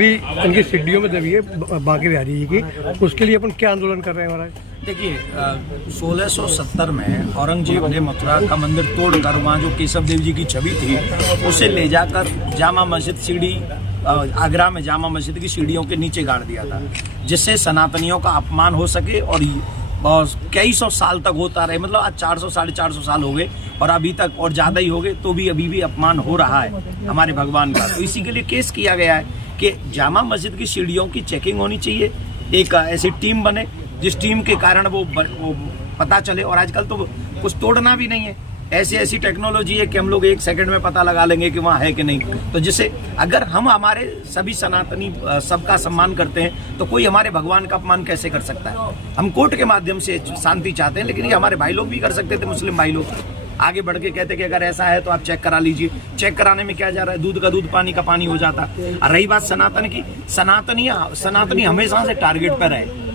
भी उनकी सीढ़ियों में दबी है बांके बिहारी जी की, उसके लिए अपन क्या आंदोलन कर रहे हैं महाराज? देखिए 1670 में औरंगजेब ने मथुरा का मंदिर तोड़कर वहाँ जो केशव देव जी की छवि थी उसे ले जाकर जामा मस्जिद सीढ़ी आगरा में जामा मस्जिद की सीढ़ियों के नीचे गाड़ दिया था, जिससे सनातनियों का अपमान हो सके और कई सौ साल तक होता रहे। मतलब आज 400 साढ़े 400 साल हो गए और अभी तक और ज़्यादा ही हो गए तो भी अभी भी अपमान हो रहा है हमारे भगवान का। तो इसी के लिए केस किया गया है कि जामा मस्जिद की सीढ़ियों की चेकिंग होनी चाहिए, एक ऐसी टीम बने जिस टीम के कारण वो पता चले। और आजकल तो कुछ तोड़ना भी नहीं है, ऐसी टेक्नोलॉजी है कि हम लोग 1 सेकंड में पता लगा लेंगे कि वहाँ है कि नहीं। तो जिससे अगर हम हमारे सभी सनातनी सबका सम्मान करते हैं तो कोई हमारे भगवान का अपमान कैसे कर सकता है? हम कोर्ट के माध्यम से शांति चाहते हैं, लेकिन ये हमारे भाई लोग भी कर सकते थे, मुस्लिम भाई लोग आगे बढ़ के कहते कि अगर ऐसा है तो आप चेक करा लीजिए। चेक कराने में क्या जा रहा है? दूध का दूध पानी का पानी हो जाता। और रही बात सनातन की, सनातनी हमेशा से टारगेट पर रहे,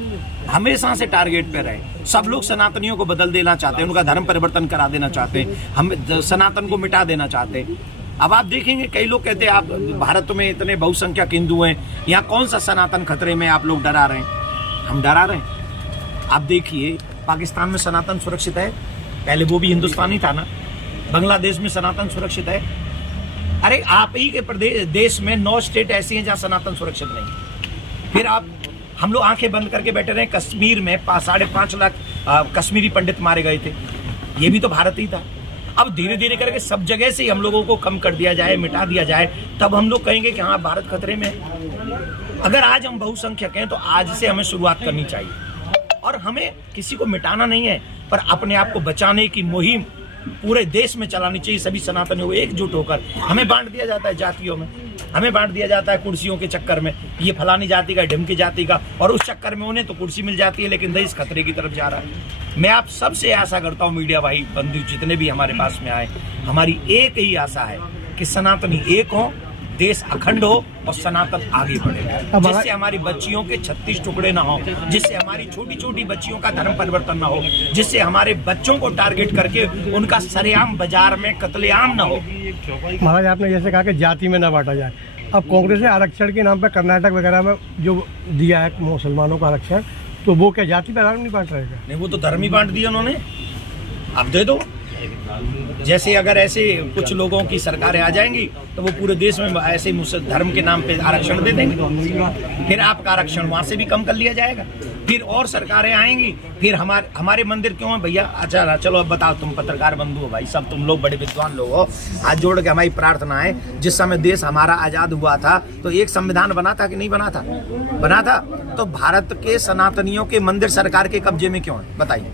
हमेशा से टारगेट पे रहे। सब लोग सनातनियों को बदल देना चाहते हैं, उनका धर्म परिवर्तन करा देना चाहते हैं, हम सनातन को मिटा देना चाहते हैं। अब आप देखेंगे कई लोग कहते हैं आप भारत में इतने बहुसंख्यक हिंदू हैं, यहाँ कौन सा सनातन खतरे में आप लोग डरा रहे हैं? हम डरा रहे हैं? आप देखिए पाकिस्तान में सनातन सुरक्षित है, पहले वो भी हिंदुस्तानी था ना। बांग्लादेश में सनातन सुरक्षित है। अरे आप ही के देश में 9 स्टेट ऐसी हैं जहाँ सनातन सुरक्षित नहीं है। फिर आप हम लोग आंखें बंद करके बैठे रहे। कश्मीर में 5.5 लाख कश्मीरी पंडित मारे गए थे, ये भी तो भारत ही था। अब धीरे धीरे करके सब जगह से हम लोगों को कम कर दिया जाए, मिटा दिया जाए, तब हम लोग कहेंगे कि हाँ भारत खतरे में है। अगर आज हम बहुसंख्यक हैं तो आज से हमें शुरुआत करनी चाहिए और हमें किसी को मिटाना नहीं है, पर अपने आप को बचाने की मुहिम पूरे देश में चलानी चाहिए। सभी सनातनियों को एकजुट होकर। हमें बांट दिया जाता है जातियों में, हमें बांट दिया जाता है कुर्सियों के चक्कर में, ये फलानी जाति का ढिमकी जाति का, और उस चक्कर में उन्हें तो कुर्सी मिल जाती है लेकिन देश खतरे की तरफ जा रहा है। मैं आप सबसे आशा करता हूँ, मीडिया भाई बंधु जितने भी हमारे पास में आए, हमारी एक ही आशा है कि सनातनी एक हो, देश अखंड हो और सनातन आगे बढ़े, जिससे हमारी बच्चियों के 36 टुकड़े ना हो, जिससे हमारी छोटी छोटी बच्चियों का धर्म परिवर्तन ना हो, जिससे हमारे बच्चों को टारगेट करके उनका सरेआम बाजार में कत्लेआम ना हो। महाराज आपने जैसे कहा कि जाति में ना बांटा जाए, अब कांग्रेस ने आरक्षण के नाम पर कर्नाटक वगैरह में जो दिया है मुसलमानों का आरक्षण, तो वो क्या जाति पर आरक्षण नहीं बांट रहेगा? नहीं, वो तो धर्म ही बांट दिया उन्होंने। अब दे दो, जैसे अगर ऐसे कुछ लोगों की सरकारें आ जाएंगी तो वो पूरे देश में ऐसे धर्म के नाम पे आरक्षण दे देंगे, फिर आपका आरक्षण वहां से भी कम कर लिया जाएगा। फिर और सरकारें आएंगी, फिर हमारे मंदिर क्यों है भैया? अच्छा चलो अब बताओ, तुम पत्रकार बंधु हो भाई, सब तुम लोग बड़े विद्वान लोग हो, हाथ जोड़ के हमारी प्रार्थना है, जिस समय देश हमारा आजाद हुआ था तो एक संविधान बना था कि नहीं बना था? बना था। तो भारत के सनातनियों के मंदिर सरकार के कब्जे में क्यों है बताइए?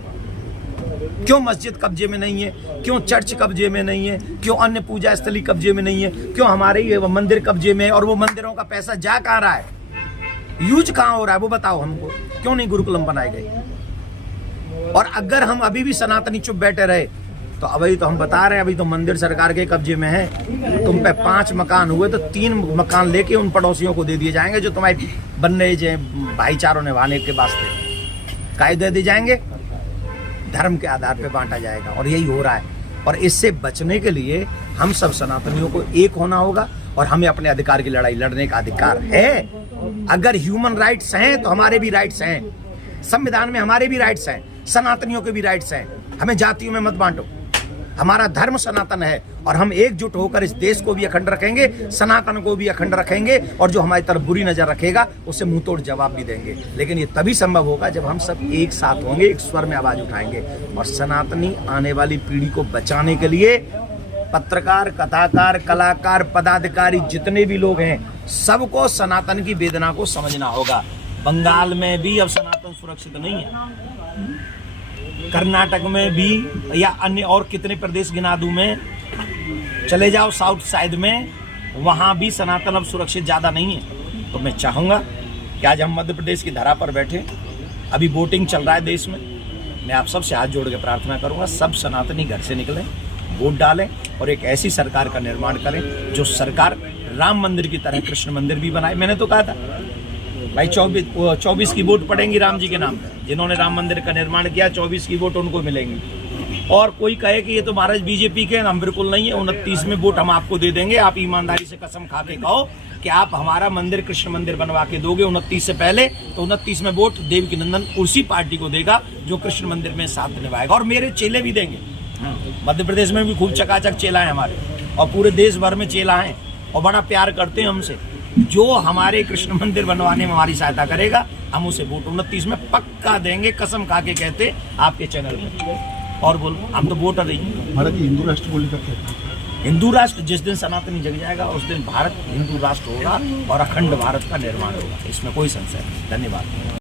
क्यों मस्जिद कब्जे में नहीं है? क्यों चर्च कब्जे में नहीं है? क्यों अन्य पूजा स्थली कब्जे में नहीं है? क्यों हमारे ये मंदिर कब्जे में है? और वो मंदिरों का पैसा जा कहाँ रहा है, यूज कहाँ हो रहा है, वो बताओ हमको। क्यों नहीं गुरुकुलम बनाए गए? और अगर हम अभी भी सनातनी चुप बैठे रहे तो अभी तो हम बता रहे हैं, अभी तो मंदिर सरकार के कब्जे में है। तुम पे 5 मकान हुए तो 3 मकान लेके उन पड़ोसियों को दे दिए जाएंगे जो तुम्हारे बनने जो भाईचारों निभाने के वास्ते कायदे दे जाएंगे, धर्म के आधार पे बांटा जाएगा। और यही हो रहा है। और इससे बचने के लिए हम सब सनातनियों को एक होना होगा और हमें अपने अधिकार की लड़ाई लड़ने का अधिकार है। अगर ह्यूमन राइट्स हैं तो हमारे भी राइट्स हैं, संविधान में हमारे भी राइट्स हैं, सनातनियों के भी राइट्स हैं। हमें जातियों में मत बांटो, हमारा धर्म सनातन है और हम एकजुट होकर इस देश को भी अखंड रखेंगे, सनातन को भी अखंड रखेंगे, और जो हमारी तरफ बुरी नजर रखेगा उसे मुंह तोड़ जवाब भी देंगे। लेकिन ये तभी संभव होगा जब हम सब एक साथ होंगे, एक स्वर में आवाज उठाएंगे। और सनातनी आने वाली पीढ़ी को बचाने के लिए पत्रकार, कथाकार, कलाकार, पदाधिकारी जितने भी लोग हैं, सबको सनातन की वेदना को समझना होगा। बंगाल में भी अब सनातन सुरक्षित नहीं है, कर्नाटक में भी, या अन्य और कितने प्रदेश गिना दूं मैं, चले जाओ साउथ साइड में, वहां भी सनातन अब सुरक्षित ज्यादा नहीं है। तो मैं चाहूंगा कि आज हम मध्य प्रदेश की धरा पर बैठे, अभी वोटिंग चल रहा है देश में, मैं आप सबसे हाथ जोड़ के प्रार्थना करूंगा, सब सनातनी घर से निकलें, वोट डालें और एक ऐसी सरकार का निर्माण करें जो सरकार राम मंदिर की तरह कृष्ण मंदिर भी बनाए। मैंने तो कहा था भाई 24 की वोट पड़ेंगी राम जी के नाम पर, जिन्होंने राम मंदिर का निर्माण किया 24 की वोट उनको मिलेंगी। और कोई कहे कि ये तो महाराज बीजेपी के हैं, हम बिल्कुल नहीं है। 29 में वोट हम आपको दे देंगे, आप ईमानदारी से कसम खा के कहो कि आप हमारा मंदिर कृष्ण मंदिर बनवा के दोगे 29 से पहले, तो 29 में वोट देवकी नंदन उसी पार्टी को देगा जो कृष्ण मंदिर में साथ निभाएगा। और मेरे चेले भी देंगे, मध्य प्रदेश में भी खूब चकाचक चेला है हमारे, और पूरे देश भर में चेला हैं और बड़ा प्यार करते हैं हमसे। जो हमारे कृष्ण मंदिर बनवाने में हमारी सहायता करेगा, हम उसे वोट 29 में पक्का देंगे, कसम खा के कहते आपके चैनल में। और बोल, हम तो वोटर ही। भारत हिंदू राष्ट्र बोली करते हैं। हिंदू राष्ट्र जिस दिन सनातनी जग जाएगा उस दिन भारत हिंदू राष्ट्र होगा और अखंड भारत का निर्माण होगा, इसमें कोई संशय नहीं। धन्यवाद।